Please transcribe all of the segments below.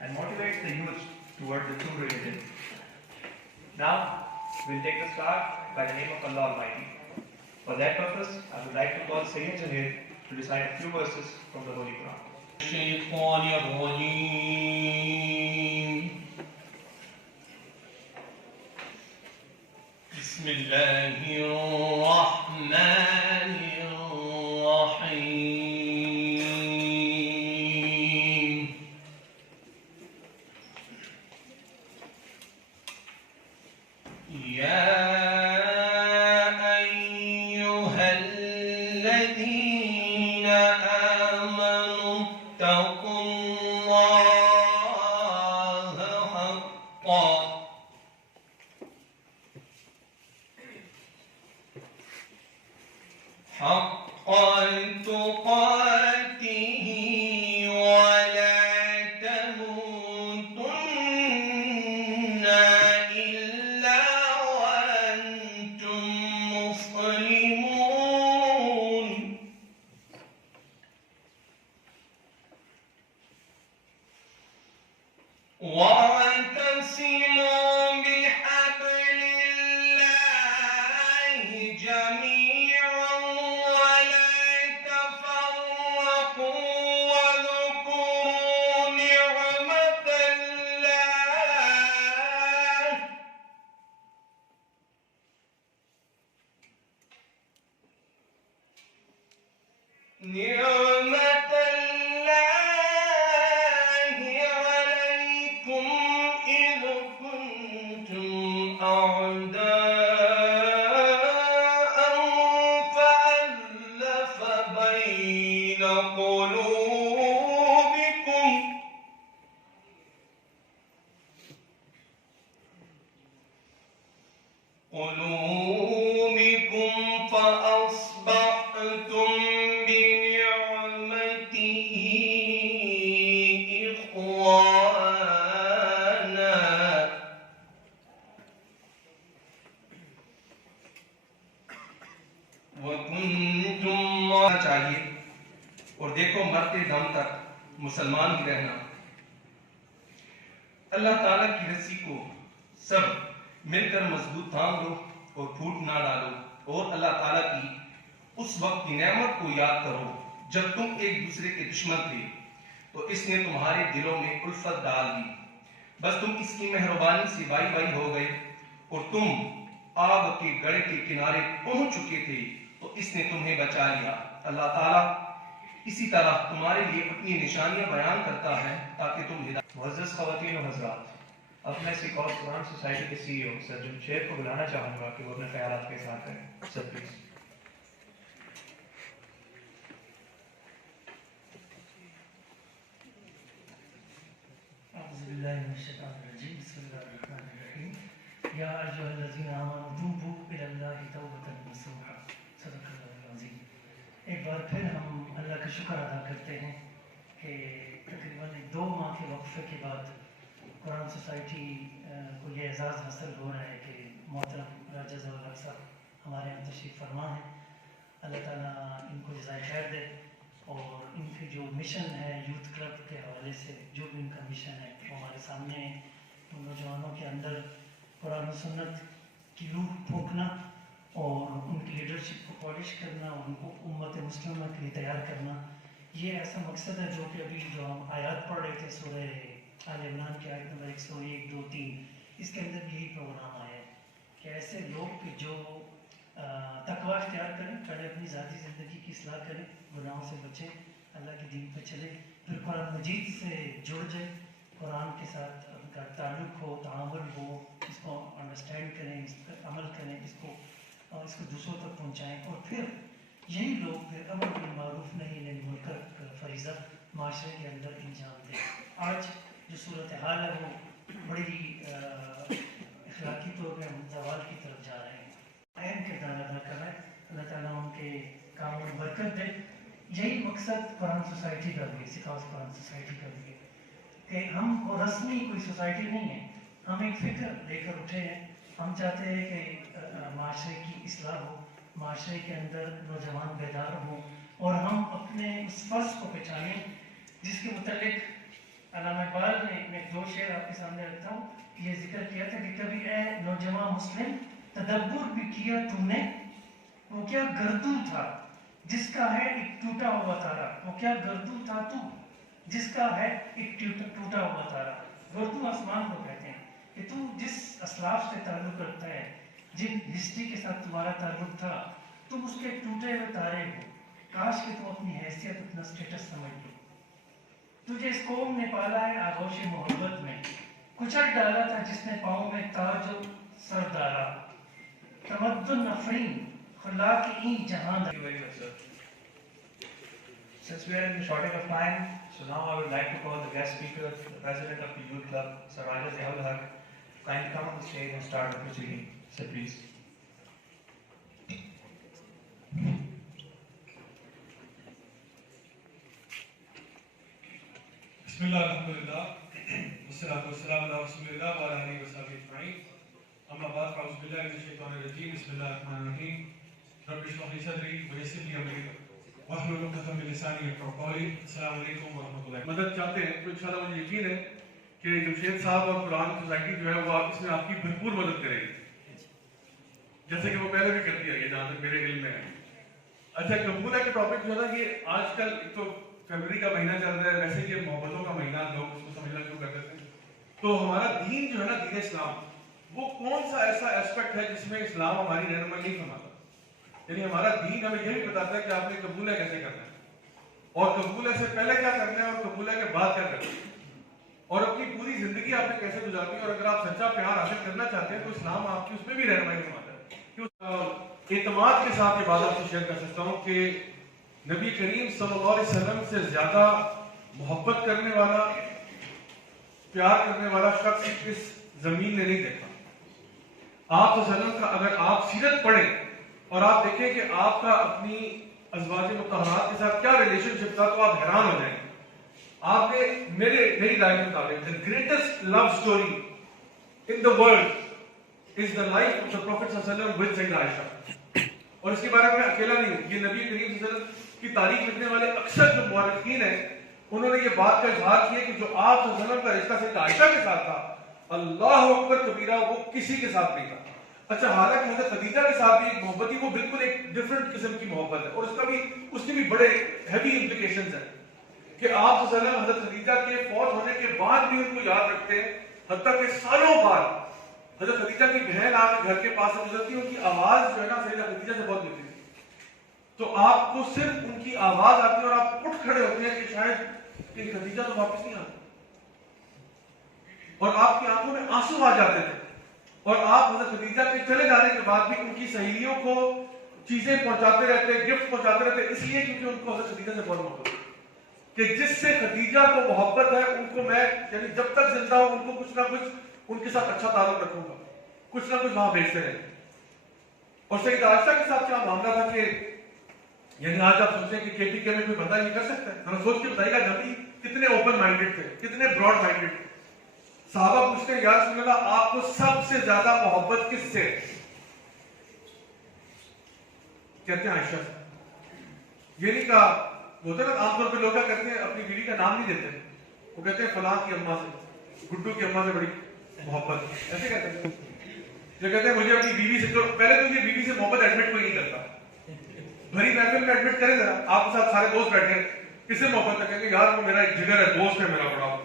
and motivates the youth toward the true religion. Now, we'll take the start by the name of Allah Almighty. For that purpose, I would like to call Sayyid Junaid to recite a few verses from the Holy Quran. بسم الله الرحمن الرحيم يا أيها الذين آمنوا اتقوا الله حق تقاته ولا تموتن إلا وأنتم مسلمون واعتصموا بحبل الله جميعا ولا تفرقوا واذكروا نعمة عليكم إذ كنتم أعداء فألف بين قلوبكم فأصبحتم بنعمته إخوانا وكنتم چاہیے اور دیکھو مرتے دم تک مسلمان ہی رہنا. اللہ تعالیٰ کی رسی کو سب مل کر مضبوط تھام لو اور پھوٹ نہ ڈالو اور اللہ تعالیٰ کی اس وقت کی نعمت کو یاد کرو جب تم ایک دوسرے کے دشمن تھے تو اس نے تمہارے دلوں میں الفت ڈال دی. بس تم اس کی مہربانی سے بائی بائی ہو گئے اور تم آگ کے گڑھے کے کنارے پہنچ چکے تھے تو اس نے تمہیں بچا لیا. اللہ تعالیٰ اسی طرح تمہارے لیے اپنی نشانیاں بیان کرتا ہے تاکہ تم ہدایت. معزز خواتین و حضرات، اب میں سیکورس قرآن سوسائٹی کے سی ای او سر جمشید کو بلانا چاہوں گا کہ وہ اپنے خیالات کے ساتھ کریں. Sir please. أعوذ بالله من الشيطان الرجيم بسم الله الرحمن الرحيم يا أيها الذين آمنوا توبوا إلى الله توبة نصوحا صدق الله العظيم. ایک بار پھر ہم اللہ کا شکر ادا کرتے ہیں کہ تقریباً 2 ماہ کے وقفے کے بعد قرآن سوسائٹی کو یہ اعزاز حاصل ہو رہا ہے کہ محترم راجہ ضیاء الحق صاحب ہمارے یہاں تشریف فرما ہے. اللہ تعالیٰ ان کو جزائے خیر دے اور ان کی جو مشن ہے یوتھ کلب کے حوالے سے جو بھی ان کا مشن ہے وہ ہمارے سامنے ہے. ان نوجوانوں کے اندر قرآن و سنت کی روح پھونکنا اور ان کی لیڈرشپ کو پالش کرنا اور ان کو امت مسلمہ کے لیے تیار کرنا، یہ ایسا مقصد ہے جو کہ ابھی جو ہم آیات پڑھ رہے تھے سورہ آل عمران کی آیت نمبر 101 2 3 اس کے اندر یہی پروگرام آیا ہے کہ ایسے لوگ کہ جو تقوی اختیار کریں، پہلے اپنی ذاتی زندگی کی اصلاح کریں، گناہوں سے بچیں، اللہ کے دین پہ چلیں، پھر قرآن مجید سے جڑ جائیں، قرآن کے ساتھ ان کا تعلق ہو، تعامل ہو، اس کو انڈرسٹینڈ کریں، اس پر عمل کریں، اس کو دوسروں تک پہنچائیں، اور پھر یہی لوگ پھر امر بالمعروف نہی عن المنکر کا فریضہ معاشرے کے اندر انجام دیں. آج جو صورتحال ہے وہ بڑی اخلاقی طور پہ ہم زوال کی طرف جا رہے ہیں. اہم کردار ادا کر رہا ہے. اللہ تعالیٰ ان کے کاموں میں برکت دے. یہی مقصد قرآن سوسائٹی کا بھی ہے، سکاس قرآن سوسائٹی کا بھی ہے کہ ہم کو رسمی کوئی سوسائٹی نہیں ہے، ہم ایک فکر لے کر اٹھے ہیں. ہم چاہتے ہیں کہ معاشرے کی اصلاح ہو، معاشرے کے اندر نوجوان بیدار ہوں، اور ہم اپنے اس فرض کو پہچانیں جس کے متعلق علامہ اقبال نے دو شعر آپ کے سامنے رکھتا ہوں. یہ ذکر کیا تھا کہ کبھی اے نوجوان مسلم تدبر بھی کیا تو نے, وہ کیا گردو تھا جس کا ہے ایک ٹوٹا ہوا تارا. وہ کیا گردو تھا تو جس کا ہے ایک ٹوٹا ہوا تارا. گردو آسمان کو کہتے ہیں کہ تو جس اسلاف سے تعلق رکھتا ہے, جن ہسٹری کے ساتھ تمہارا تعلق تھا, تم اس کے ٹوٹے ہوئے تارے ہو. کاش کہ تم اپنی حیثیت اپنا اسٹیٹس سمجھ لو. تجھے اس قوم نے پالا ہے آغوش محبت میں, کچل ڈالا تھا جس نے پاؤں میں تاج و سر ڈالا. تمدن افرین خلا کے این جہاں. Thank you very much, sir. Since we are in the shortage of time, so now I would like to call the guest speaker, the president of the youth club, Sir Raja Ziaul Haq, to kindly come on the stage and start the proceeding. Sir, please. Bismillah, alhamdulillah, wassalatu wassalamu ala rasulillah wa ala alihi wa sahbihi ajma'in. Amma ba'd, fa'udhu billahi minash shaitanir rajim. Bismillahir rahmanir rahim. Rabbi shrah li sadri wa yassir li amri wahlul 'uqdatam min lisani yafqahu qawli. Assalamu alaikum wa rahmatullahi. مدد چاہتے ہیں تو انشاءاللہ مجھے یقین ہے کہ جمشید صاحب اور قرآن سوسائٹی جو ہے وہ آپ اس میں آپ کی بھرپور مدد کرے گی, جیسے کہ وہ پہلے بھی کرتی ہے جہاں تک میرے علم میں ہے. اچھا, قبولہ کے ٹاپک جو ہے نا, یہ آج کل ایک تو فیبرری کا مہینہ چل رہا ہے, ویسے یہ محبتوں کا مہینہ, لوگ اس کو سمجھنا شروع کر دیتے ہیں. تو ہمارا دین جو ہے نا, دین اسلام, وہ کون سا ایسا ایسپیکٹ ہے جس میں اسلام ہماری رہنمائی نہیں فرماتا. یعنی ہمارا دین ہمیں یہ بھی بتاتا ہے کہ آپ نے قبولہ کیسے کرنا ہے, اور قبولہ سے پہلے کیا کرنا ہے, اور قبولہ کے بعد کیا کرنا ہے, اور اپنی پوری زندگی آپ نے کیسے گزارنی ہے. اور اگر آپ سچا پیار حاصل کرنا چاہتے ہیں تو اسلام آپ کی اس میں بھی رہنمائی فرماتا ہے. اعتماد کے ساتھ یہ بات آپ سے شیئر کر سکتا ہوں کہ نبی کریم صلی اللہ علیہ وسلم سے زیادہ محبت کرنے والا, پیار کرنے والا شخص اس زمین نے نہیں دیکھا. آپ صلی اللہ علیہ وسلم کا اگر آپ سیرت پڑھیں اور آپ دیکھیں کہ آپ کا اپنی ازواج مطہرات کے ساتھ کیا ریلیشن شپ تھا, تو آپ حیران ہو جائیں گے. آپ نے میری رائے کے مطابق the greatest love story in the world is the life of the Prophet صلی اللہ علیہ وسلم with سیدہ عائشہ. اور اس کے بارے میں اکیلا نہیں ہوں, یہ نبی کریم صلی اللہ علیہ وسلم کی تاریخ لکھنے والے اکثر جو مورخین ہیں انہوں نے یہ بات کا اظہار کیا کہ جو آپ صلی اللہ علیہ وسلم کا رشتہ سیدہ عائشہ کے ساتھ تھا, اللہ اکبر کبیرہ, وہ کسی کے ساتھ نہیں تھا. اچھا, حالانکہ حضرت خدیجہ کے ساتھ بھی ایک محبت تھی, وہ بالکل ایک ڈفرنٹ قسم کی محبت ہے, اور اس کے بھی بڑے ہیوی امپلیکیشنز ہیں کہ آپ صلی اللہ علیہ وسلم حضرت خدیجہ کے فوت ہونے کے بعد بھی ان کو یاد رکھتے ہیں, حتیٰ کہ سالوں بعد حضرت خدیجہ کی بہن آپ کے گھر کے پاس سے گزرتی, ان کی آواز جو ہے نا سیدہ خدیجہ سے بہت ملتی تھی, تو آپ کو صرف ان کی آواز آتی ہے اور آپ اٹھ کھڑے ہوتے ہیں کہ شاید کہ خدیجہ تو واپس نہیں آتی, اور آپ کی آنکھوں میں آنسو آ جاتے تھے. اور آپ حضرت خدیجہ کے چلے جانے کے بعد بھی ان کی سہیلیوں کو چیزیں پہنچاتے رہتے, گفٹ پہنچاتے رہتے, اس لیے کیونکہ ان کو حضرت خدیجہ سے بہت محبت ہے. کہ جس سے خدیجہ کو محبت ہے ان کو میں, یعنی جب تک زندہ ہوں ان کو کچھ نہ کچھ ان کے ساتھ اچھا تعلق رکھوں گا, کچھ نہ کچھ وہاں بھیجتے رہیں. اور سیدہ عائشہ کے ساتھ کیا معاملہ تھا کہ یعنی آج آپ سوچیں کہ کے پی کے میں کوئی بندہ نہیں کر سکتا ہے, ہمیں سوچ کے بتائیے گا نبی کتنے اوپن مائنڈیڈ تھے, کتنے براڈ مائنڈیڈ تھے. صحابہ پوچھتے ہیں یا رسول اللہ آپ کو سب سے زیادہ محبت کس سے؟ کہتے ہیں عائشہ سے. یہ نہیں کہا, ہوتا ہے نا عام طور پہ لوگ کیا کرتے ہیں اپنی بیوی کا نام نہیں دیتے, وہ کہتے ہیں فلاں کی اماں سے, گڈو کی اماں سے بڑی محبت, ایسے کہتے ہیں. جو کہتے ہیں مجھے اپنی بیوی سے, تو پہلے تو یہ بیوی سے محبت ایڈمٹ کوئی نہیں کرتا. بھری محفل میں ایڈمٹ کریں ذرا, آپ کے ساتھ سارے دوست بیٹھے ہیں, کس سے محبت ہے؟ کہ یار وہ میرا ایک جگر ہے, دوست ہے میرا, بڑا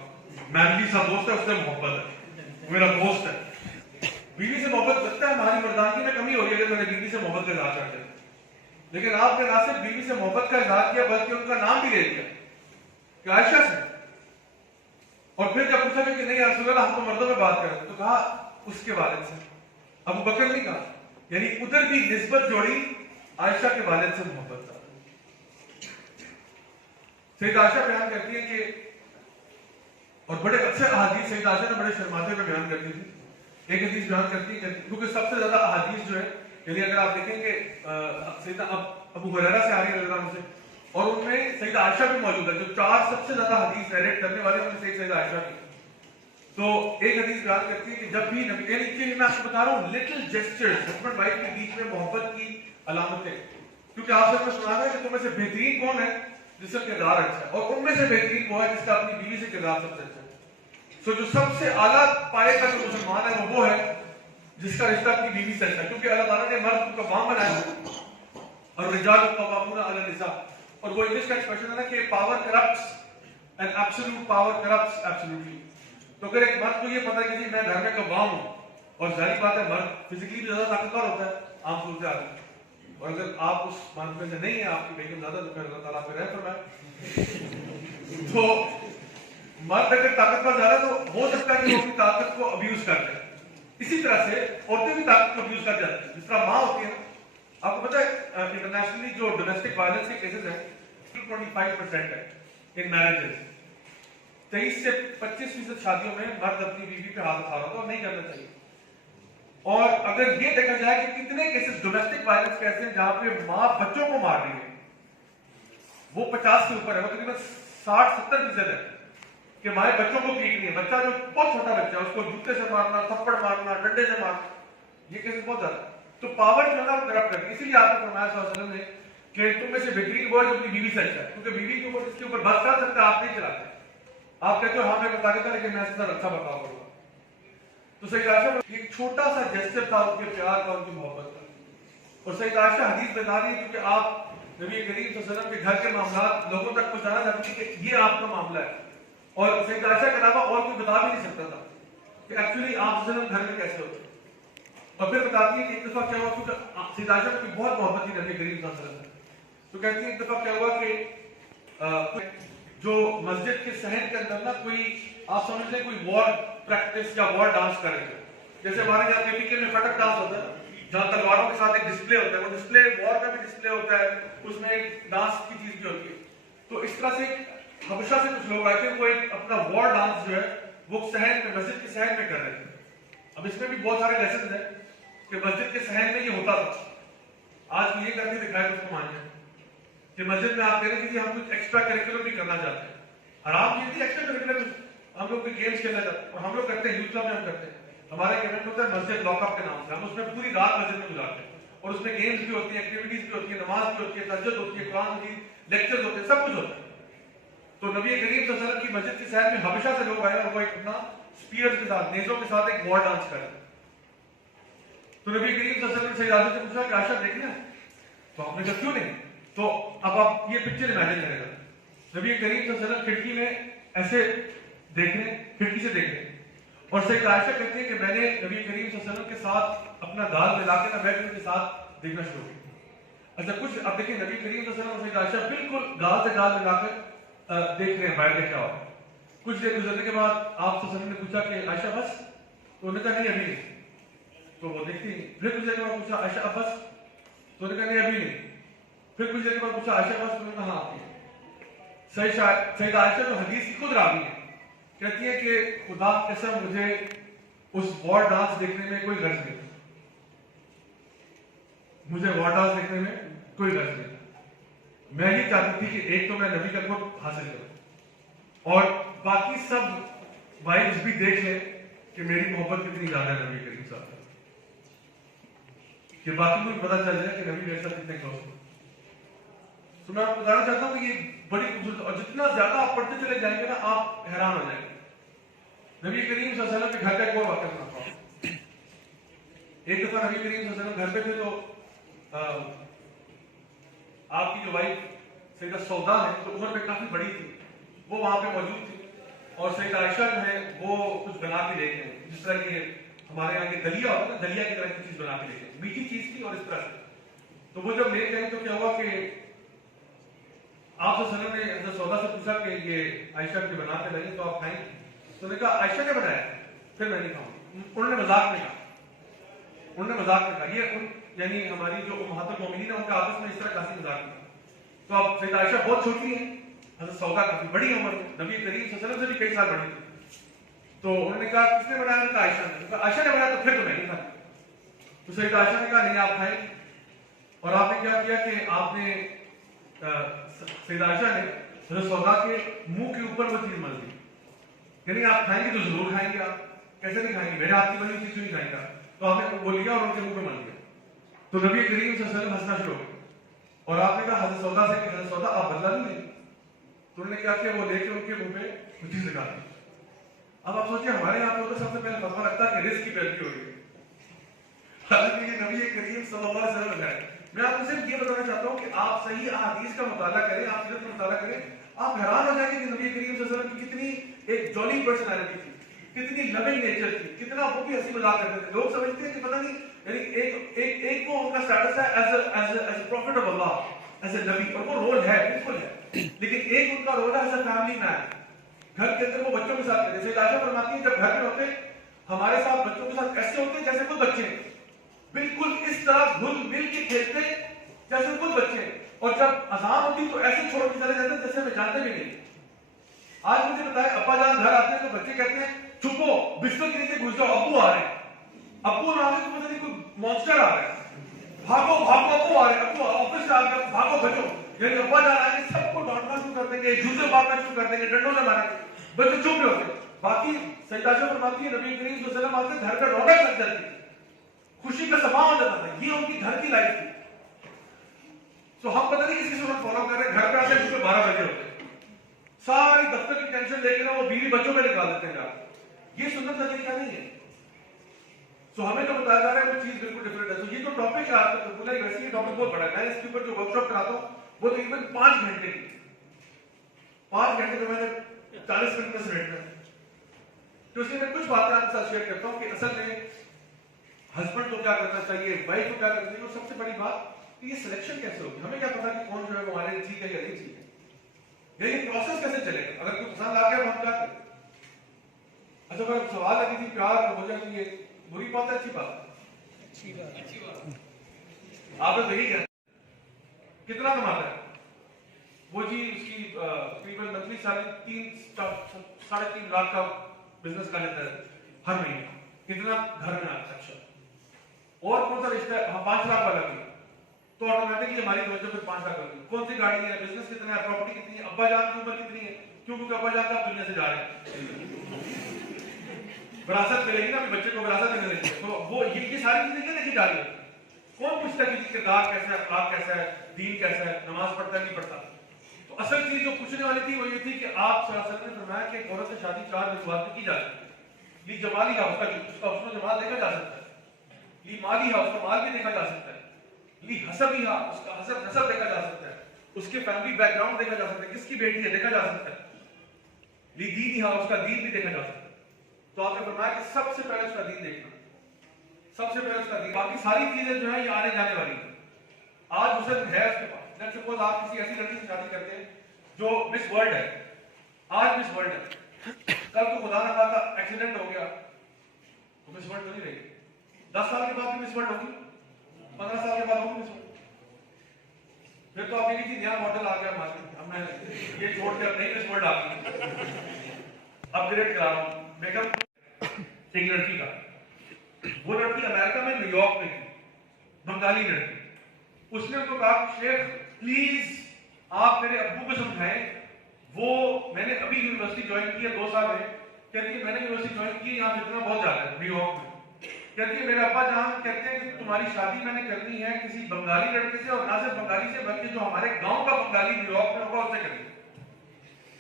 مینلی سا دوست ہے, اس سے محبت ہے, میرا دوست ہے. بیوی سے محبت لگتا ہے ہماری مردانگی میں کمی ہو رہی ہے کہ میں نے بیوی سے محبت کا اظہار کر دیا, لیکن آپ نے نہ صرف بیوی سے محبت کا اظہار کیا بلکہ ان کا نام بھی لے دیا کہ عائشہ سے. اور پھر جب پوچھا کہ نہیں یا رسول اللہ ہم تو مردوں میں بات کرتے, تو کہا اس کے والد سے. ابو بکر نہیں کہا, یعنی ادھر بھی نسبت جوڑی عائشہ کے والد سے محبت تھا. سیدہ عائشہ بیان کرتی ہے کہ, اور بڑے اکثر احادیث سیدہ عائشہ نے بڑے شرماتے میں بیان کرتی تھی. ایک حدیث بیان کرتی ہے کیونکہ سب سے زیادہ احادیث جو ہے, یعنی اگر آپ دیکھیں کہ سیدہ ابو ہریرہ سے آ رہی ہے رضی اللہ عنہ سے, اور ان میں سیدہ عائشہ بھی موجود ہے, جو 4 سب سے زیادہ حدیث نیریٹ کرنے والے ان میں سے ایک سیدہ عائشہ کی. تو ایک حدیث بیان کرتی ہے کہ جب بھی نبی, یعنی میں آپ کو بتا رہا ہوں لٹل جیسچرز ہسبینڈ وائف کے بیچ میں محبت کی علامتیں, کیونکہ آپ سب نے سنا ہے کہ تم میں سے بہترین کون ہے جس کا کردار اچھا ہے, اور ان میں سے بہترین وہ ہے جس کا اپنی بیوی سے کردار سب سے اچھا ہے. سو جو سب سے اعلیٰ پائے کا جو مسلمان ہے وہ ہے جس کا رشتہ اپنی بیوی سے ہے، کیونکہ اللہ تعالیٰ نے مرد کو قوام بنایا اور رجال قوامون علی النساء، اور وہ انگلش کا ایکسپریشن ہے نا کہ power corrupts and absolute power corrupts absolutely. تو اگر ایک مرد کو یہ پتا ہے کہ جی میں گھر میں قوام ہوں، اور ظاہر بات ہے مرد فزیکلی بھی زیادہ طاقتور ہوتا ہے عام صورت حال میں، اور اگر آپ اس مرد میں سے نہیں ہیں، آپ کی بیگم زیادہ، تو پھر اللہ تعالیٰ پہ رحم فرمائے. تو مرد اگر طاقتور زیادہ تو ہو سکتا ہے کہ وہ اپنی طاقت کو ابیوز کر جائے. اسی طرح سے عورتیں بھی طاقت کو ابیوز کر جاتی ہیں. جس طرح ماں ہوتی ہے نا، آپ کو پتا ہے انٹرنیشنلی جو ڈومیسٹک وائلنس کے کیسز ہیں 25% ہے ان میرجز. 23 سے 25% شادیوں میں مرد اپنی بیوی پہ ہاتھ اٹھا رہا ہوتا ہے اور نہیں کرنا چاہیے. اور اگر یہ دیکھا جائے کہ کتنے کیسز ڈومیسٹک وائلنس کے ایسے ہیں جہاں پہ ماں بچوں کو مار رہی ہے، وہ 50 سے اوپر ہے، وہ تقریباً 60-70% ہے کہ ہمارے بچوں کو پیٹ رہی ہے. بچہ جو بہت چھوٹا بچہ ہے اس کو جوتے سے مارنا، تھپڑ مارنا، ڈنڈے سے مارنا، یہ کیسز بہت زیادہ. تو پاور جو ہے نا کرپٹ کرتی ہے. اسی لیے آپ نے فرمایا صلی اللہ علیہ وسلم نے کہ تم میں سے بہترین وہ ہے جو اپنی بیوی سے اچھا ہے، کیونکہ بیوی کے اوپر اس کے اوپر بس کر سکتا ہے، آپ نہیں چلاتے. آپ کہتے ہو ہاں میں بتا دیتا لیکن میں اس سے اچھا بتاؤ کروں گا. تو سید عائشہ ایک چھوٹا سا جسر تھا ان کے پیار کا، ان کی محبت کا. اور سید عائشہ حدیث بتا رہی ہے کیونکہ آپ نبی کریم صلی اللہ علیہ وسلم کے گھر کے معاملات لوگوں تک پہنچانا چاہتے ہیں کہ یہ آپ کا معاملہ ہے. اور سید عائشہ کے علاوہ اور کوئی بتا بھی نہیں سکتا تھا کہ ایکچولی آپ صلی اللہ علیہ وسلم گھر میں کیسے ہوتے. اور پھر بتاتی ہے کہ ایک دفعہ کیا ہوا، کیونکہ سید عائشہ کو بہت محبت تھی نبی کریم صلی اللہ علیہ وسلم سے. تو کہتی ہے ایک دفعہ کیا ہوا کہ جو مسجد کے صحن کے اندر نا کوئی آپ سمجھ لیں کوئی وار پریکٹس یا وار ڈانس کر رہے تھے. جیسے ہمارے یہاں کے پی کے میں فٹک ڈانس ہوتا ہے جہاں تلواروں کے ساتھ ایک ڈسپلے ہوتا ہے، وہ ڈسپلے وار کا بھی ڈسپلے ہوتا ہے، اس میں ایک ڈانس کی چیز بھی ہوتی ہے. تو اس طرح سے حبشہ سے کچھ لوگ آئے تھے، وہ ایک اپنا وار ڈانس جو ہے وہ صحن میں، مسجد کے صحن میں کر رہے تھے. اب اس میں بھی بہت سارے لیسنز ہیں کہ مسجد کے صحن میں یہ ہوتا تھا. آج یہ کر کے دکھائے تو اس کو مان جائیں کہ مسجد میں آپ کہہ رہے کہ ہم کچھ ایکسٹرا کریکولر بھی کرنا چاہتے ہیں. آرام یہ تھی ایکسٹرا کریکولر ہم لوگ کوئی گیمز کھیلنا چاہتے ہیں، اور ہم لوگ کرتے ہیں یوتھ کلب میں ہم کرتے ہیں. ہمارا ایک ایونٹ ہوتا ہے مسجد لاک اپ کے نام سے، ہم اس میں پوری رات مسجد میں گزارتے ہیں، اور اس میں گیمز بھی ہوتی ہیں، ایکٹیویٹیز بھی ہوتی ہیں، نماز بھی ہوتی ہے، تہجد ہوتی ہے، قرآن کی لیکچرز ہوتے ہیں، سب کچھ ہوتا ہے. تو نبی کریم صلی اللہ علیہ وسلم کی مسجد کے صحن میں حبشہ سے لوگ آئے اور وہ ایک اپنا اسپیئرز کے ساتھ، نیزوں کے ساتھ ایک وار ڈانس کر رہے. تو نبی کریم صلی اللہ علیہ وسلم سے عائشہ سے پوچھا کہ عائشہ دیکھنا ہے؟ تو آپ نے کہا کیوں نہیں؟ تو اب آپ یہ پکچر امیجن کریں گا، نبی کریم صلی اللہ علیہ وسلم کھڑکی میں ایسے دیکھ رہے ہیں، کھڑکی سے دیکھ رہے ہیں، اور سید عائشہ کہتی ہے کہ میں نے نبی کریم صلی اللہ علیہ وسلم کے ساتھ اپنا گال ملا کے نہ بیٹھ کے ساتھ دیکھنا شروع کیا. اچھا کچھ اب دیکھیں نبی کریم صلی اللہ علیہ وسلم اور سید عائشہ بالکل گال سے گال ملا کر دیکھ رہے ہیں باہر کیا ہوا. کچھ دیر گزرنے کے بعد آپ صلی اللہ علیہ وسلم نے پوچھا کہ عائشہ بس؟ تو انہوں نے کہا نہیں ابھی نہیں. تو وہ دیکھتی ہیں. پھر کچھ دیر کے بعد پوچھا عائشہ اب بس؟ تو انہوں نے کہا نہیں ابھی نہیں. پھر کچھ دیر کے بعد پوچھا عائشہ بس؟ تو انہوں نے کہا ہاں. سید عائشہ جو حدیث کی خود راوی ہے کہتی ہے کہ خدا کی قسم مجھے اس وار ڈانس دیکھنے میں کوئی غرض نہیں، مجھے وار ڈانس دیکھنے میں کوئی غرض نہیں. میں یہ چاہتی تھی کہ ایک تو میں نبی کا قرب حاصل کروں اور باقی سب وائبز بھی دیکھ لیں کہ میری محبت کتنی زیادہ ہے نبی کریم صاحب سے، کہ باقی کو پتہ چل جائے کہ نبی میرے ساتھ کتنے کلوز ہیں. تو میں آپ کو بتانا چاہتا ہوں کہ یہ بڑی خوبصورت، اور جتنا زیادہ آپ پڑھتے چلے جائیں گے نا آپ حیران ہو جائیں گے. نبی کریم صلی اللہ علیہ وسلم کے گھر کا ایک اور واقعہ سناتا ہوں. ایک دفعہ نبی کریم صلی اللہ علیہ وسلم گھر پہ تھے تو آپ کی جو وائف سیدہ سودا ہے تو عمر میں کافی بڑی تھی، وہ وہاں پہ موجود تھی، اور سیدہ عائشہ جو ہے وہ کچھ بنا کے لے گئے، جس طرح کہ ہمارے یہاں کے دلیا ہوتا ہے دلیا کی طرح کی چیز بنا کے لے گئے، میٹھی چیز تھی اور اس طرح سے. تو وہ جب لے گئے تو کیا ہوا کہ آپ صلی اللہ علیہ وسلم نے حضرت سودا سے پوچھا کہ یہ عائشہ کے بنا کے لائیں تو آپ کھائیں؟ تو نے کہا عائشہ نے بنایا، پھر میں نہیں کھاؤں. انہوں نے مذاق میں کہا، انہوں نے مذاق میں کہا. یہ یعنی ہماری جو امہات المومنین ہیں ان کے آپس میں اس طرح کافی مذاق میں. تو اب سیدہ عائشہ بہت چھوٹی ہیں، حضرت سودا کافی بڑی عمر میں، نبی کریم صلی اللہ علیہ وسلم سے بھی کئی سال بڑی تھی. تو انہوں نے کہا کس نے بنایا؟ کہا عائشہ نے. کہا عائشہ نے بنایا تو پھر تو میں نہیں کھاتا. تو سیدہ عائشہ نے کہا نہیں آپ کھائیں. اور آپ نے کیا کیا کہ آپ نے سیدہ عائشہ نے حضرت سودا کے منہ کے اوپر وہ چیز مل دی، یعنی آپ کھائیں گے تو ضرور کھائیں گے. آپ کیسے نہیں کھائیں گے؟ میرے ہاتھ کی بنی چیز نہیں کھائیں گے. تو آپ نے وہ لیا اور ان کے منہ پہ مل دیا. تو نبی کریم صلی اللہ علیہ وسلم ہنسنا شروع ہو گئے اور آپ نے کہا حضرت سودا سے کہ حضرت سودا آپ بدلا نہیں لیں. تو انہوں نے کیا کیا؟ وہ لے کے ان کے منہ پہ وہ چیز لگا دی. اب آپ سوچیں پہنچے ہمارے یہاں پہ سب سے پہلے فتویٰ لگتا ہے کہ رزق کی پیروی ہو رہی ہے، حالانکہ یہ نبی کریم صلی اللہ علیہ وسلم ہے. میں آپ کو صرف یہ بتانا چاہتا ہوں کہ آپ صحیح احادیث کا مطالعہ کریں، آپ سیرت کا مطالعہ کریں، آپ حیران ہو جائیں گے کہ نبی کریم صلی اللہ علیہ وسلم کی کتنی ایک جولی پرسنالٹی تھی، کتنی لونگ نیچر تھی، کتنا وہ بھی ہنسی مذاق کرتے تھے. لوگ سمجھتے ہیں کہ پتہ نہیں، یعنی ایک وہ ان کا اسٹیٹس ہے as a prophet of Allah, as a نبی، اور وہ رول ہے، بالکل ہے، لیکن ایک ان کا رول ہے ایز اے فیملی مین. گھر کے اندر وہ بچوں کے ساتھ جیسے عائشہ فرماتی ہیں جب گھر میں ہوتے ہمارے ساتھ بچوں کے ساتھ ایسے ہوتے جیسے خود بچے ہیں، بالکل اس طرح گھل مل کے کھیلتے جیسے خود بچے ہیں، اور جب اذان ہوتی تو ایسے چھوڑ کے چلے جاتے جیسے ہمیں جانتے بھی نہیں. آج مجھے بتائیں ابا جان گھر آتے ہیں تو بچے کہتے ہیں چھپو بستر کے نیچے گھس جاؤ، ابو آ رہے ہیں. ابو نہ آ رہے تو پتہ نہیں کوئی مانسٹر آ رہا ہے، بھاگو بھاگو ابو آ رہے ہیں، ابو آفس سے آ کر بھاگو بچو. یعنی ابا جان آئیں گے سب کو ڈانٹنا شروع کر دیں گے، جوتے مارنا شروع کر دیں گے، ڈنڈوں سے ماریں گے، بچے چپ نہیں ہوتے. باقی سیدہ عائشہ فرماتی ہے نبی کریم صلی اللہ علیہ وسلم آتے گھر کا رونق لگ جاتی تھی، خوشی کا سبا ہو جاتا تھا. یہ ان کی گھر کی لائف تھی. تو ہم پتہ نہیں کس کی سنت فالو کر رہے ہیں. گھر پہ آتے ہیں 12 بجے ہوتے ساری دفتر کی ٹینشن لے کے وہ بیوی بچوں میں نکال دیتے ہیں. یہ سنت کا طریقہ نہیں ہے. سو ہمیں جو بتایا جا رہا ہے وہ چیز بالکل ڈفرینٹ ہے. سو یہ جو ٹاپک ہے آپ کو بولا ویسے یہ ٹاپک بہت بڑا ہے. میں اس کے اوپر جو ورک شاپ کراتا ہوں وہ تقریباً 5 گھنٹے کی، 5 گھنٹے میں نے 40 منٹ میں سمیٹنا ہے. تو اس لیے میں کچھ باتیں آپ کے ساتھ شیئر کرتا ہوں کہ اصل میں ہسبینڈ کو کیا کرنا چاہیے، وائف کو کیا کرنا چاہیے، اور سب سے بڑی بات کہ یہ سلیکشن کیسے ہوگی. ہمیں کیا پتا کہ کون جو ہے وہ ہمارے لیے ٹھیک ہے یا نہیں ٹھیک ہے، یہ پروسیس کیسے چلے گا. اگر کوئی پسند آ گیا تو ہم کیا کریں. اچھا میں سوال ہے کسی پیار ہو جائے تو یہ بری بات ہے اچھی بات ہے؟ آپ نے صحیح کہا. کتنا کماتا ہے وہ جی، اس کی تقریباً منتھلی 3.5 لاکھ کا بزنس کا لیتا ہے ہر مہینے. کتنا گھر میں آتا ہے. اچھا اور کون سا رشتہ ہے؟ ہم 5 لاکھ والا بھی تو آٹومیٹکلی ہماری توجہ پھر 5 لاکھ ہوگی. کون سی گاڑی ہے، بزنس کتنا ہے، پراپرٹی کتنی ہے، ابا جان کی عمر کتنی ہے، کیونکہ ابا جان کا آپ دنیا سے جا رہے ہیں، وراثت ملے گی نا بچے کو، وراثت نہیں ملے گی. تو وہ یہ ساری چیزیں کیا دیکھی جا رہی ہے. کون پوچھتا ہے کہ کردار کیسا ہے، اخلاق کیسا ہے، دین کیسا ہے، نماز پڑھتا ہے نہیں پڑھتا. تو اصل چیز جو پوچھنے والی تھی وہ یہ تھی کہ آپ صلی اللہ علیہ وسلم نے فرمایا کہ ایک عورت سے شادی 4 وجوہات میں کی جا سکتی ہے. لی جمالی ہے، اس کا حسن و جمال دیکھا جا سکتا ہے. لی مالی ہے، اس کا مال بھی دیکھا جا سکتا ہے. لی حسبی ہے، اس کا حسب نسب دیکھا جا سکتا ہے. اس کے فیملی بیک گراؤنڈ دیکھا جا سکتا ہے، کس کی بیٹی ہے دیکھا جا سکتا ہے. لی دین ہے، اس کا دین بھی دیکھا جا سکتا ہے. تو آپ نے فرمایا کہ سب سے پہلے اس کا دین دیکھنا، سب سے پہلے اس کا دین. باقی ساری چیزیں جو ہیں یہ آنے جانے والی ہیں. آج حسن ہے اس کے پاس. لیٹس سپوز آپ کسی ایسی لڑکی سے شادی کرتے ہیں جو مس ورلڈ ہے، آج مس ورلڈ ہے، کل کو خدا نہ خاصا ایکسیڈنٹ ہو گیا تو مس ورلڈ تو نہیں رہی. 10 سال کے بعد بھی مس ورلڈ ہوگی، 15 سال کے بعد ہوگی مس ورلڈ. پھر تو آپ یہ کہ نیا ماڈل آ گیا مارکیٹ، اب میں یہ چھوڑ کے اب نہیں مس ورلڈ آ گئی، اپ گریڈ کرا رہا ہوں. میک اپ ایک لڑکی کا، وہ لڑکی امریکہ میں نیو یارک میں تھی، بنگالی لڑکی. اس نے ان کو کہا شیخ پلیز آپ میرے ابو کو سمجھائیں، وہ میں نے ابھی یونیورسٹی جوائن کی ہے 2 سال ہے. کہتی ہے میں نے یونیورسٹی جوائن کی ہے، یہاں فتنہ بہت زیادہ ہے نیو یارک میں. کہتی ہے میرے ابا جان کہتے ہیں کہ تمہاری شادی میں نے کرنی ہے کسی بنگالی لڑکے سے، اور نہ صرف بنگالی سے بلکہ جو ہمارے گاؤں کا بنگالی نیو یارک میں ہوگا اس سے کرنی ہے.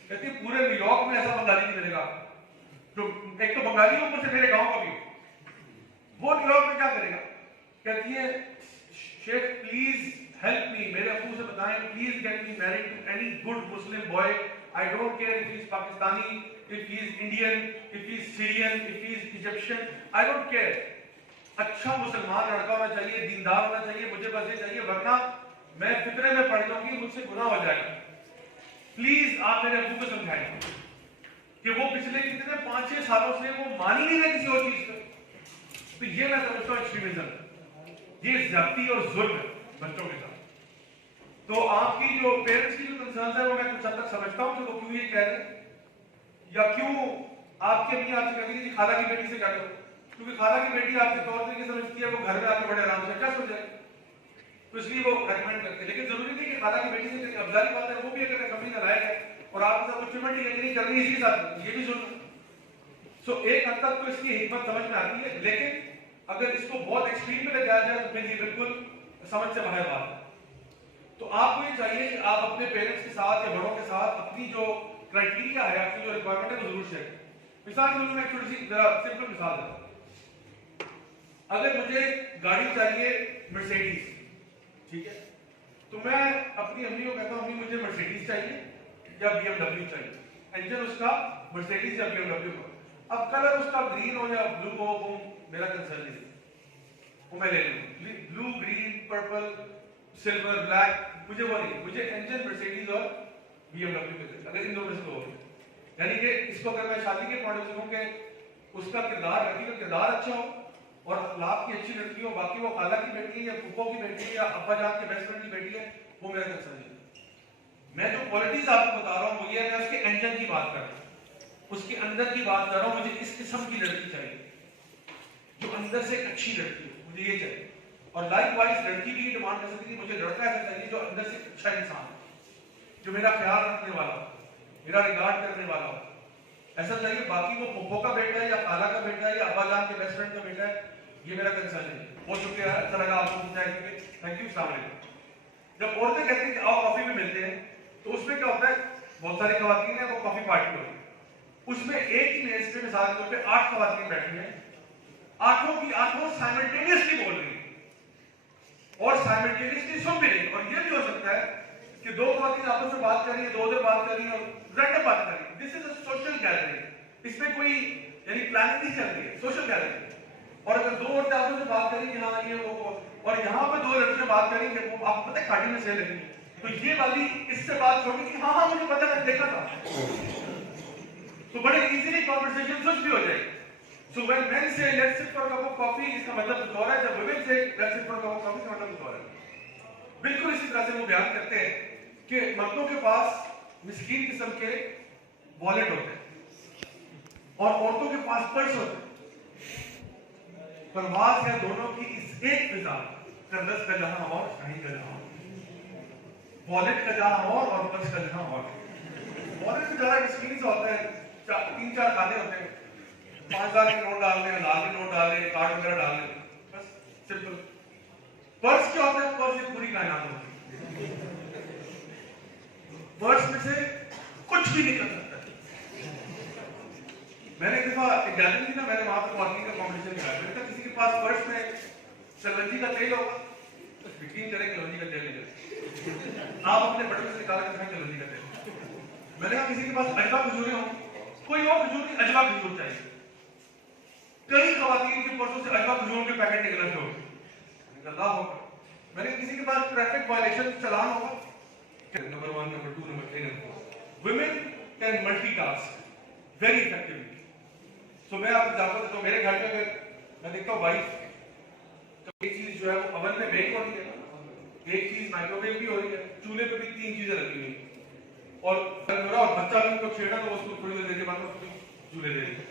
کہتی ہے پورے نیو یارک میں ایسا بنگالی نہیں ملے گا جو ایک تو بنگالی ہو، اوپر سے میرے گاؤں کا بھی ہو. وہ نیو یارک میں کیا کرے گا. کہتی ہے شیخ پلیز help me, میرے ابو سے بتائیں please get me married to any good Muslim boy. I don't care if he's Pakistani, if he's Indian, if he's Syrian, if he's Egyptian, I don't care. اچھا مسلمان لڑکا ہونا چاہیے، دیندار ہونا چاہیے، مجھے بس یہ چاہیے، ورنہ میں فطرے میں پڑ جاؤں گی، مجھ سے گناہ ہو جائے گا. پلیز آپ میرے ابو کو سمجھائیں کہ وہ پچھلے کتنے 5-6 سالوں سے وہ مان ہی نہیں رہے کسی اور چیز کو. تو یہ میں سمجھتا ہوں ایکسٹریمزم، یہ زیادتی اور ظلم ہے بچوں کے ساتھ. تو آپ کی جو پیرنٹس کی جو کنسرنز ہے وہ میں کچھ حد تک سمجھتا ہوں کہ وہ کیوں یہ کہہ رہے ہیں، یا کیوں آپ کے امی آپ سے کہتی ہے کہ خالہ کی بیٹی سے کہہ دو، کیونکہ خالہ کی بیٹی آپ کے طور طریقے سمجھتی ہے، وہ گھر میں آ کے بڑے آرام سے کیا سمجھے، تو اس لیے وہ ریکمینڈ کرتے ہیں. لیکن ضروری نہیں کہ خالہ کی بیٹی سے افضل بات ہے، وہ بھی اگر کمی نہ لائق ہے اور آپ کے ساتھ کچھ چمٹی نہیں کرنی اسی کے ساتھ، یہ بھی سن. سو ایک حد تک تو اس کی حکمت سمجھ میں آتی ہے، لیکن اگر اس کو بہت ایکسٹریم پہ لے جایا جائے تو پھر یہ بالکل سمجھ سے باہر بات ہے. تو آپ کو یہ چاہیے کہ آپ اپنے پیرنٹس کے ساتھ یا بڑوں کے ساتھ اپنی جو کرائٹیریا ہے، اپنی جو ریکوائرمنٹ ہے وہ ضرور شیئر کریں. مثال کے طور پر میں چھوٹی سی ذرا سمپل مثال دیتا ہوں. اگر مجھے گاڑی چاہیے مرسیڈیز, ٹھیک ہے, تو میں اپنی امی کو کہتا ہوں امی مجھے مرسیڈیز چاہیے یا بی ایم ڈبلیو چاہیے. انجن اس کا مرسیڈیز یا بی ایم ڈبلیو کا. اب کلر اس کا گرین ہو یا بلو ہو وہ میرا کنسرن نہیں, وہ میں لے لوں. بلو, گرین, پرپل, سلور, بلیک, مجھے وہ نہیں. مجھے انجن مرسیڈیز اور بی ایم ڈبلیو کے اگر ان دو میں سے ہو. یعنی کہ اس کو اگر میں شادی کے پوائنٹ سے ہوں کہ اس کا کردار, لڑکی کا کردار اچھا ہو اور اخلاق کی اچھی لڑکی ہو, باقی وہ خالہ کی بیٹی ہے یا پھوپھو کی بیٹی ہے یا ابا جان کے بیسٹ فرینڈ کی بیٹی ہے, وہ میرا کنسرن نہیں. میں جو کوالٹیز آپ کو بتا رہا ہوں وہ یہ ہے کہ اس کے انجن کی بات کر رہا ہوں, اس کے اندر کی بات کر رہا ہوں. مجھے اس قسم کی لڑکی چاہیے جو اندر سے ایک اچھی لڑکی ہو, مجھے یہ چاہیے. اور لائک وائز لڑکی بھی ڈیمانڈ کر سکتی ہے مجھے لڑکا ایسا چاہیے جو اندر سے اچھا انسان ہو, جو میرا خیال رکھنے والا ہو, میرا ریگارڈ کرنے والا ہو. ایسا چاہیے. باقی وہ پھوپھو کا بیٹا ہے یا خالہ کا بیٹا ہے یا ابا جان کے بیسٹ فرینڈ کا بیٹا ہے, یہ میرا کنسرن ہے. بہت شکریہ, اچھا لگا آپ کو پوچھا ہے. تھینک یو, السلام علیکم. جب عورتیں کہتی ہیں کہ آؤ کافی میں ملتے ہیں تو اس میں کیا ہوتا ہے, بہت ساری خواتین ہیں وہ کافی پارٹی ہوتی ہے, اس میں ایک ہی میز پہ مثال کے طور پہ 8 خواتین بیٹھی ہیں, 8 کی 8 سائملٹینیسلی بول رہی ہیں اور سائملٹینیسلی سن بھی رہی ہیں. اور یہ بھی ہو سکتا ہے کہ 2 خواتین آپس میں بات کر رہی ہیں, 2 ادھر بات کر رہی ہیں اور رینڈم بات کر رہی ہیں. دس از اے سوشل گیدرنگ. اس میں کوئی یعنی پلاننگ نہیں چل رہی ہے, سوشل گیدرنگ. اور اگر 2 عورتیں آپس میں بات کریں کہ ہاں یہ وہ, اور یہاں پہ 2 لڑکیاں بات کریں کہ وہ آپ پتہ ہے کھاٹی میں سے لگیں, تو یہ والی اس سے بات چھوڑی کہ ہاں مجھے پتہ ہے, میں دیکھا تھا, تو بڑے ایزیلی کنورسیشن سوچ بھی ہو جائے. سو وین مین سے لیٹس سٹ فار کپ آف کافی, اس کا مطلب کچھ اور ہے. جب ویمن سے لیٹس سٹ فار کپ آف کافی کا مطلب کچھ اور ہے. بالکل اسی طرح سے وہ بیان کرتے ہیں کہ مردوں کے پاس مسکین قسم کے والٹ ہوتے ہیں اور عورتوں کے پاس پرس ہوتے ہیں. پرواز ہے دونوں کی اس ایک فضا, کندس کا جہاں اور شاہی کا جہاں, والٹ کا جہاں اور پرس کا جہاں اور. والٹ سے زیادہ مسکین سے ہوتا ہے, 3-4 کھانے ہوتے ہیں, 5,000 کے نوٹ ڈال لیں, 1,000 کے نوٹ ڈال لیں, کارڈ وغیرہ ڈال لیں, بس سمپل. پرس کیا ہوتا ہے, پرس ایک پوری کائنات ہوتی ہے. پرس میں سے کچھ بھی نکل سکتا ہے. میں نے ایک دفعہ ایک گیدرنگ تھی نا, میں نے وہاں پہ مارکیٹنگ کا کمپٹیشن کرایا. میں نے کہا کسی کے پاس پرس میں چلونجی کا تیل ہوگا, یقین کریں چلونجی کا تیل نکلے, آپ اپنے بٹن سے نکالا کہ چلونجی کا تیل. میں نے کہا کسی کے پاس اجوا کھجوریں ہوں, کوئی اور کھجور نہیں, اجوا کھجور چاہیے. کئی خواتین کے پرسوں سے اجوا کھجوروں کے پیکٹ نکلنے شروع ہو گئے. اللہ ہوگا. میں نے کسی کے پاس ٹریفک وائلیشن چلان ہوگا, number 1, number 2, number 3, number 4. women can multitask very effectively. So میں آپ کو جانتا ہوں, تو میرے گھر پہ اگر میں دیکھتا ہوں وائف ایک چیز جو ہے وہ اوون میں بیک ہو رہی ہے, ایک چیز مائکرو ویو بھی ہو رہی ہے, چولہے پہ بھی 3 چیزیں رکھی ہوئی ہیں, اور بچہ بھی ان کو چھیڑا تو اس کو تھوڑی دیر کے بعد چولہے دے رہی ہے.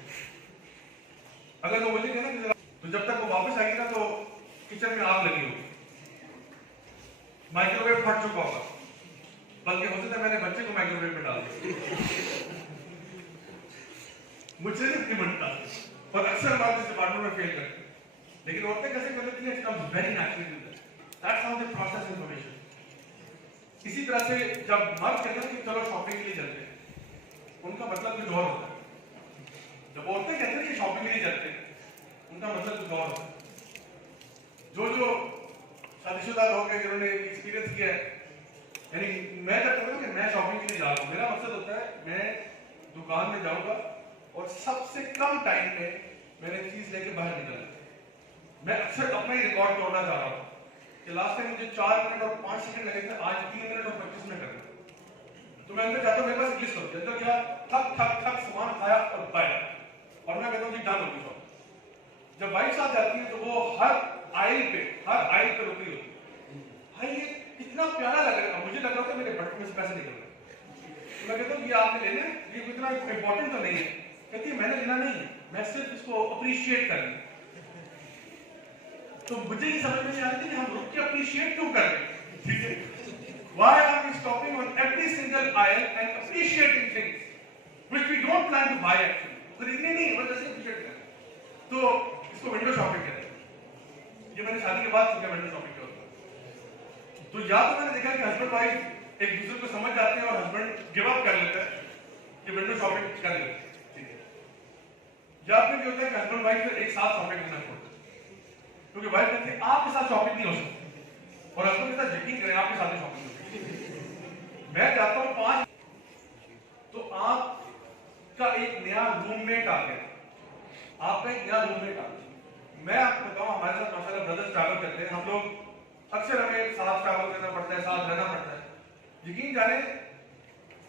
اگر وہ مجھے کہنا کہ تو جب تک وہ واپس آئے گی نا تو کچن میں آگ لگی ہوگی, مائکرو ویو پھٹ چکا ہوگا, بلکہ ہو سکتا ہے میں نے بچے کو مائکرو ویو میں ڈال دیا. مجھ سے نہیں بنتا, اور اکثر بات اس ڈپارٹمنٹ میں فیل کرتے ہیں. لیکن عورتیں کیسے کر لیتی ہیں, it comes very naturally. That's how they process information. اسی طرح سے جب مرد کہتے ہیں کہ چلو شاپنگ کے لیے چلتے ہیں, ان کا مطلب کچھ اور ہوتا ہے. جب عورتیں کہتے ہیں کہ شاپنگ کے لیے چلتے ہیں, ان کا مطلب کچھ اور ہوتا ہے. جو شادی شدہ لوگ ہیں جنہوں نے ایکسپیرینس کیا ہے, یعنی میں کہتا ہوں کہ میں شاپنگ کے لیے جا رہا ہوں, میرا مقصد ہوتا ہے میں دکان میں جاؤں گا اور سب سے کم ٹائم میں میں نے چیز لے کے باہر نکلنا. میں اکثر اپنا ہی ریکارڈ توڑنا چاہ رہا ہوں کہ لاسٹ ٹائم مجھے 4 منٹ اور 5 سیکنڈ لگے تھے, آج 3 منٹ اور 25 منٹ کرنا. تو میں اندر چاہتا ہوں میرے پاس لسٹ ہوتی ہے, اندر کیا ٹھک ٹھک ٹھک سامان کھایا اور باہر, اور میں کہتا ہوں کہ ڈن ہوگی شاپ. جب وائف ساتھ جاتی ہے تو وہ ہر آئل پہ رکی ہوتی ہے. بھائی یہ اتنا پیارا لگ رہا ہے, مجھے لگ رہا تھا میرے بٹن میں سے پیسے نکل رہے. میں کہتا ہوں یہ آپ نے لینا ہے, یہ اتنا امپورٹنٹ تو نہیں ہے. کہتی ہے میں نے لینا نہیں ہے, میں صرف اس کو اپریشیٹ کر لوں. تو مجھے یہ سمجھ میں نہیں آتی کہ ہم رک کے اپریشیٹ کیوں کر رہے ہیں. ٹھیک ہے, why are we stopping on every single aisle and appreciating things which we don't plan to buy actually. خریدنے نہیں, بس ایسے اپریشیٹ کریں. تو اس کو ونڈو شاپنگ کہتے ہیں. یہ میں نے شادی کے بعد سیکھا ونڈو شاپنگ کیا ہوتا ہے. تو یا تو میں نے دیکھا کہ ہسبینڈ وائف ایک دوسرے کو سمجھ جاتے ہیں اور ہسبینڈ گیو اپ کر لیتا ہے کہ ونڈو شاپنگ کر لیتے ہیں. ٹھیک ہے, کبھی ہوتا ہے کہ ہسبینڈ وائف پھر ایک ساتھ شاپنگ کرنا پڑتا ہے، کیونکہ وائف کہتی ہے آپ کے ساتھ شاپنگ نہیں ہو سکتی، اور ہسبینڈ کے ساتھ یقین کریں آپ کے ساتھ شاپنگ ہو سکتی. میں چاہتا ہوں 5 تو آپ کا ایک نیا روم میٹ آ گیا، آپ کا ایک نیا روم میٹ آ گیا. میں آپ کو بتاؤں ہمارے ساتھ ماشاءاللہ بردرز ٹریول کرتے ہیں، ہم لوگ اکثر ہمیں ساتھ ٹریول کرنا پڑتا ہے، ساتھ رہنا پڑتا ہے. یقین جانے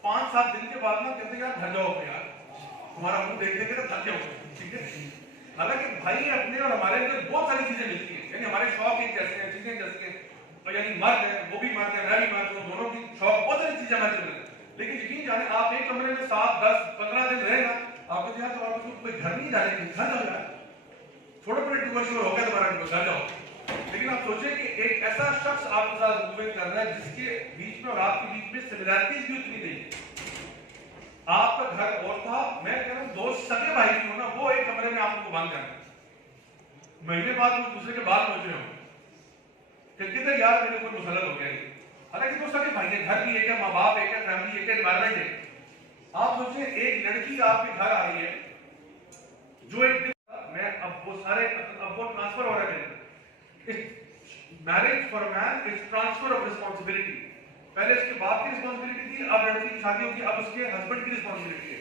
5-7 دن کے بعد نا کہتے ہیں یار گھر جاؤ اپنے، یار تمہارا منہ دیکھ دیکھ کے نا تھک جاؤ. ٹھیک ہے، حالانکہ بھائی اپنے اور ہمارے اندر بہت ساری چیزیں ملتی ہیں، یعنی ہمارے شوق ایک جیسے ہیں، چیزیں جیسے ہیں، اور یعنی مرد ہے وہ بھی مرد ہے میں بھی مرد ہوں، دونوں کی شوق بہت ساری چیزیں ہمارے اندر ہیں. لیکن یقین جانے آپ ایک کمرے میں 7-10-15 دن رہے نا، آپ کو یار تو آپ کوئی گھر نہیں جانے کے گھر جاؤ یار، چھوٹے بڑے ٹور شور ہو گیا تمہارا گھر جاؤ. لیکن آپ سوچیں کہ ایک ایسا شخص آپ کے ساتھ موومنٹ کر رہا ہے جس کے بیچ میں اور آپ کے بیچ میں سملیرٹیز بھی اتنی نہیں. آپ کا گھر اور تھا، میں کہہ رہا ہوں 2 سگے بھائی بھی ہو نا، وہ ایک کمرے میں آپ کو بند کرنا، مہینے بعد وہ دوسرے کے بعد پہنچ رہے ہوں کہ کدھر یار میرے کوئی مسلط ہو گیا. حالانکہ 2 سگے بھائی ہیں، گھر بھی ایک ہے، ماں باپ ایک ہے، فیملی ایک ہے، انوائرمنٹ ہے. آپ سوچیں ایک لڑکی آپ کے گھر آ رہی ہے جو ایک میں اب وہ سارے اب وہ ٹرانسفر ہو رہا ہے. Marriage for man is transfer of responsibility. پہلے اس کے باپ کی ریسپانسبلٹی تھی، اب لڑکی کی شادی ہوگی، اب اس کے ہسبینڈ کی ریسپانسبلٹی ہے.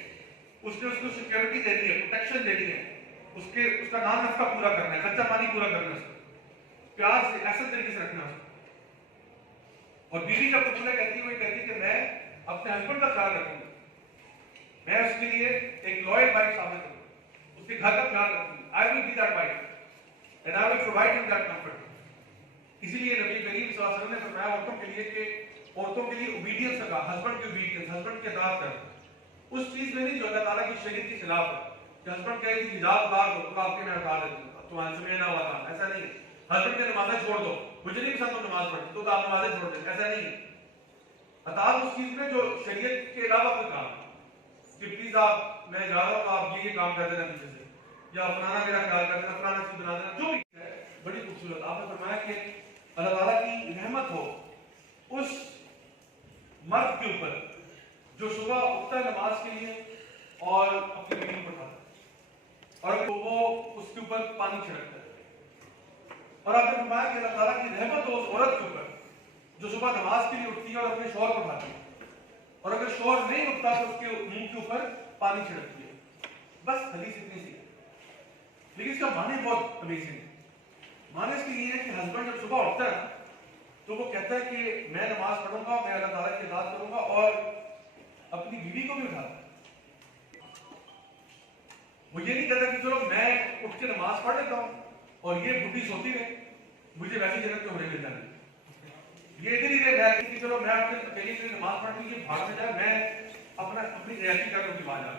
اس نے اس کو سیکورٹی دینی ہے، پروٹیکشن دینی ہے، اس کا نام نفقہ پورا کرنا ہے، خرچہ پانی پورا کرنا ہے، اس کو پیار سے ایسے طریقے سے رکھنا ہے. اور بیوی جب تمہیں کہتی ہے کہ میں اپنے ہسبینڈ کا خیال رکھوں گی، میں اس کے لیے ایک لوئل وائف ثابت کروں، اس کے گھر کا خیال رکھوں گی. I will be that wife and I will provide him that comfort. اسی لیے نبی کریم صلی اللہ علیہ وسلم نے فرمایا عورتوں کے لیے کہ عورتوں کے لیے اوبیڈینس کا، ہسبینڈ کی اوبیڈینس، ہسبینڈ کی اطاعت کر اس چیز میں نہیں جو اللہ تعالیٰ کی شریعت کے خلاف ہے. کہ ہسبینڈ کہے کہ حجاب اتار دو تو آپ کے میں اٹھا دیتا ہوں، تمہارے سے نہ ہوا تھا، ایسا نہیں ہے. ہسبینڈ کے نمازیں چھوڑ دو، مجھے نہیں پسند تم نماز پڑھتے تو آپ نمازیں چھوڑ دیں، ایسا نہیں ہے. اطاعت اس چیز میں جو شریعت کے علاوہ کوئی کام کہ پلیز آپ میں جا رہا ہوں آپ یہ کام کر دینا پیچھے سے، یا فلانا میرا خیال کر دینا، فلانا چیز بنا دینا، جو بھی ہے. بڑی خوبصورت آپ نے فرمایا کہ اللہ تعالیٰ کی رحمت ہو اس مرد کے اوپر جو صبح اٹھتا ہے نماز کے لیے اور اپنی بیوی کو اٹھاتا ہے اور وہ اس کے اوپر پانی چھڑکتا ہے. اور آپ نے فرمایا کہ اللہ تعالیٰ کی رحمت ہو اس عورت کے اوپر جو صبح نماز کے لیے اٹھتی ہے اور اپنے شوہر کو اٹھاتی ہے، اور اگر شوہر نہیں اٹھتا تو اس کے منہ کے اوپر پانی چھڑکتی ہے. بس حدیث اتنی سی ہے، لیکن اس کا معنی بہت امیزنگ ہے. معنی اس کے لیے ہے کہ ہسبینڈ جب صبح اٹھتا ہے تو وہ کہتا ہے کہ میں نماز پڑھوں گا، میں اللہ تعالیٰ کی اطاعت کروں گا، اور اپنی بیوی کو بھی اٹھاتا ہے. وہ یہ نہیں کہتا کہ چلو میں اٹھ کے نماز پڑھ لیتا ہوں اور یہ بڈھی سوتی رہے، مجھے ویسی جنت میں ہونے مل جاتی. یہ ادھر ہی رہتا ہے کہ چلو میں اپنے اکیلی سے نماز پڑھ کے بھاگ میں جائے، میں اپنی عیاشی کر لوں کی بات آ.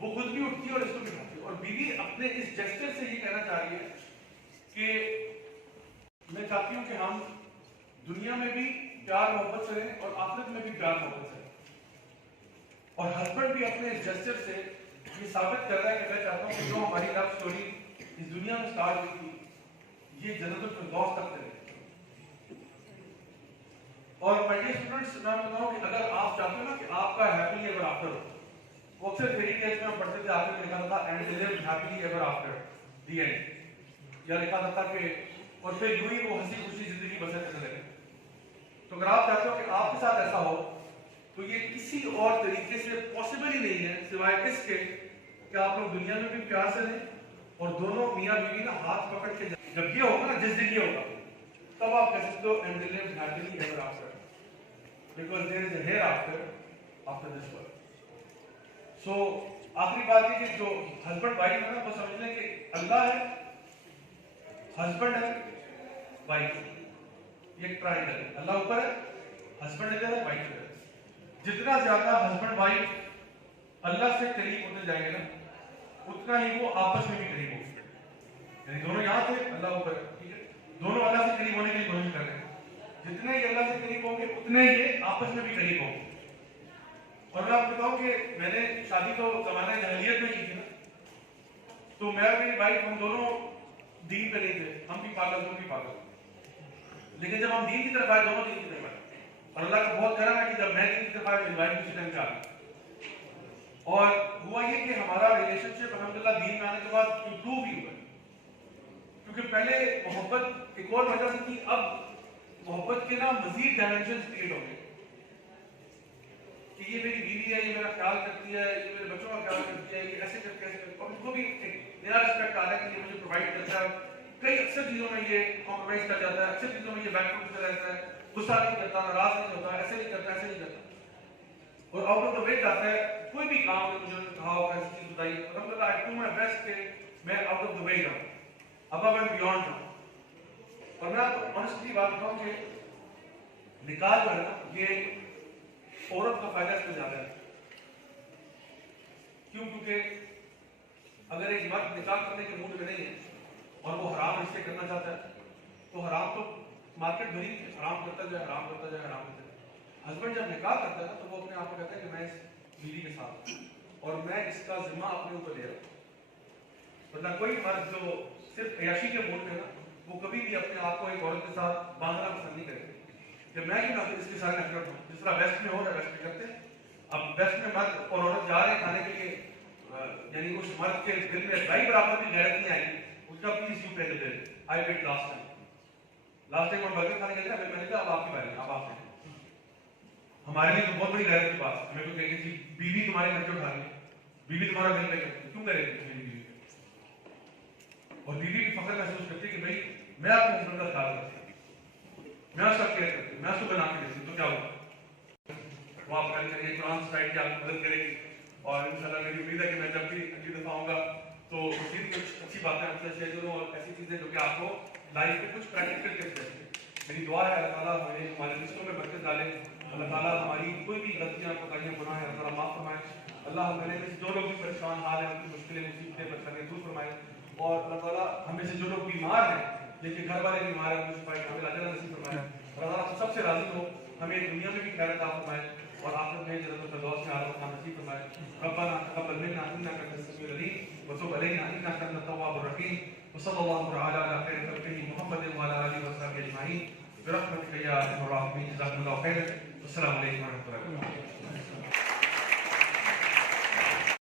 وہ خود بھی اٹھتی ہے اور اس کو بھی اٹھاتی ہے. اور بیوی اپنے اس جسچر سے یہ کہنا چاہ رہی ہے کہ میں چاہتی ہوں کہ ہم دنیا میں بھی پیار محبت سے رہیں اور آخرت میں بھی پیار محبت سے رہیں. اور ہسبینڈ بھی اپنے اس جسچر سے یہ ثابت کر رہا ہے کہ میں چاہتا ہوں کہ جو ہماری لو سٹوری اس دنیا میں سٹارٹ ہوئی تھی یہ جنت الفردوس تک کرے. اور مائی ڈیئر اسٹوڈنٹس، میں بتاؤں کہ اگر آپ چاہتے ہو نا کہ آپ کا ہیپیلی ایور آفٹر ہو، وہ اکثر فیری ٹیلز میں ہم پڑھتے تھے، آپ نے لکھا تھا and they lived happily ever after the end, یا لکھا تھا کہ اور پھر یوں ہی وہ ہنسی خوشی زندگی بسر کرنے لگے. تو اگر آپ چاہتے ہو کہ آپ کے ساتھ ایسا ہو تو یہ کسی اور طریقے سے پاسبل ہی نہیں ہے سوائے اس کے کہ آپ لوگ دنیا میں بھی پیار سے رہیں اور دونوں میاں بیوی نا ہاتھ پکڑ کے جب یہ ہوگا نا جس دن یہ ہوگا تب آپ کہہ سکتے ہو and they lived happily ever after, because there is a hereafter after this world. So آخری بات یہ کہ جو ہسبینڈ وائف ہے نا وہ سمجھ لیں کہ اللہ ہے، ہسبینڈ ہے، وائف، یہ ایک ٹرائنگل ہے. اللہ اوپر ہے، ہسبینڈ ادھر ہے، وائف ادھر ہے. جتنا زیادہ ہسبینڈ وائف اللہ سے قریب ہوتے جائیں گے نا اتنا ہی وہ آپس میں بھی قریب ہوں گے. یعنی دونوں یہاں تھے، اللہ اوپر ہے، ٹھیک ہے، دونوں اللہ سے قریب ہونے کی کوشش کر رہے ہیں. جتنے ہی اللہ سے قریب ہوں گے اتنے یہ آپس میں بھی قریب ہوں گے. اور میں آپ کو بتاؤں کہ میں نے شادی تو زمانہ جاہلیت میں کی تھی نا، تو میں اور میری وائف ہم دونوں دین پہ نہیں تھے، ہم بھی پاگل تم بھی پاگل. لیکن جب ہم دین کی طرف آئے دونوں دین کی طرف آئے، اور اللہ کا بہت کرم ہے کہ جب میں دین کی طرف آئے میری وائف اسی ٹائم پہ آ گئی. اور ہوا یہ کہ ہمارا ریلیشن شپ الحمدللہ دین میں آنے کے بعد امپروو بھی ہوا ہے. کیونکہ پہلے محبت ایک اور وجہ سے تھی, اب محبت کے نا مزید ڈائمینشنز کریٹ ہو گئے کہ یہ میری بیوی ہے, یہ میرا خیال کرتی ہے, یہ میرے بچوں کا خیال کرتی ہے, یہ ایسے کرتی ہے, اور اس کو بھی ایک نیا رسپیکٹ آ رہا ہے کہ یہ مجھے پرووائڈ کرتا ہے. کئی اکثر چیزوں میں یہ کمپرومائز کر جاتا ہے, اکثر چیزوں میں یہ بیک فوٹ پہ رہتا ہے, غصہ نہیں کرتا, ناراض نہیں ہوتا, ایسے نہیں کرتا, ایسے نہیں کرتا, اور آؤٹ آف دا وے جاتا ہے. کوئی بھی کام اگر مجھے کہا ہوگا ایسی چیز بتائی, الحمدللہ آئی ڈو مائی بیسٹ کہ میں آؤٹ آف دا وے جاؤں, ابو اینڈ بیونڈ جاؤں. اور میں آپ کو آنیسٹلی بات بتاؤں کہ نکاح جو ہے نا, یہ عورت کا فائدہ اس میں زیادہ ہے. کیوں؟ کیونکہ اگر ایک مرد نکاح کرنے کے موڈ میں نہیں ہے اور وہ حرام رشتے کرنا چاہتا ہے تو حرام تو مارکیٹ بھری حرام کرتا جائے, حرام کرتا جائے, حرام کرتا جائے. ہسبینڈ جب نکاح کرتا ہے تو وہ اپنے آپ کو کہتا ہے کہ میں اس بیوی کے ساتھ اور میں اس کا ذمہ اپنے اوپر لے رہا ہوں. مطلب کوئی مرد جو صرف عیاشی کے موڈ میں نا, وہ کبھی بھی اپنے آپ کو ایک عورت کے ساتھ باندھنا پسند نہیں کرے کہ میں کیوں نہ اس کے ساتھ نفرت ہوں. جس طرح ویسٹ میں ہو رہا ہے ویسٹ میں کرتے ہیں. اب ویسٹ میں مرد اور عورت جا رہے ہیں کھانے کے لیے, یعنی اس مرد کے دل میں بھائی برابر کی غیرت نہیں آئی, اس کا please you pay the bill, I paid last time ہم برگر کھانے گئے تھے, میں نے کہا اب آپ کی باری, اب آپ سے. ہمارے لیے تو بہت بڑی غیرت کی بات ہے, ہمیں تو کہیں گے بیوی تمہارے خرچے اٹھا رہی ہے, بیوی تمہارا بل پے کرتی ہے, کیوں کرے گی میری بیوی؟ اور بیوی بھی فخر محسوس کرتی ہے کہ بھائی میں اپنے ہسبینڈ کا خیال کرتی ہوں, میں اس کا کیئر کرتی ہوں, میں اس کو بنا کے دیتی ہوں, تو کیا ہوگا وہ آپ کا کریے قرآن سائٹ کی آپ کی مدد کرے گی. اور انشاءاللہ میری امید ہے کہ میں جب بھی اگلی دفعہ آؤں گا تو مزید کچھ اچھی باتیں آپ سے شیئر کروں اور ایسی چیزیں جو کہ آپ کو لائف میں کچھ پریکٹیکل ٹپس دیں. میری دعا ہے اللہ تعالیٰ ہمارے رشتوں میں برکت ڈالے, اللہ تعالیٰ ہماری کوئی بھی غلطیاں کوتاہیاں گناہ ہیں اللہ تعالیٰ معاف فرمائے. اللہ ہمیں سے جو لوگ بھی پریشان حال ہیں, ان کی مشکلیں مصیبتیں پریشانیاں دور فرمائے. اور اللہ تعالیٰ ہمیں سے جو لوگ بیمار ہیں, جن کے گھر والے بیمار ہیں, ان کو شفا کامل عاجلہ نصیب فرمائے. اور اللہ تعالیٰ سب سے راضی ہو, ہمیں دنیا میں بھی خیر عطا فرمائے اور آخرت میں جنت الفردوس میں اعلیٰ مقام نصیب فرمائے. ربنا تقبل منا انك انت السميع العليم وتب علينا انك انت التواب الرحيم وصلى الله تعالى على خير خلقه محمد وعلى اله وصحبه اجمعين برحمتك يا ارحم الراحمين. جزاكم الله خيرا والسلام عليكم ورحمه الله وبركاته.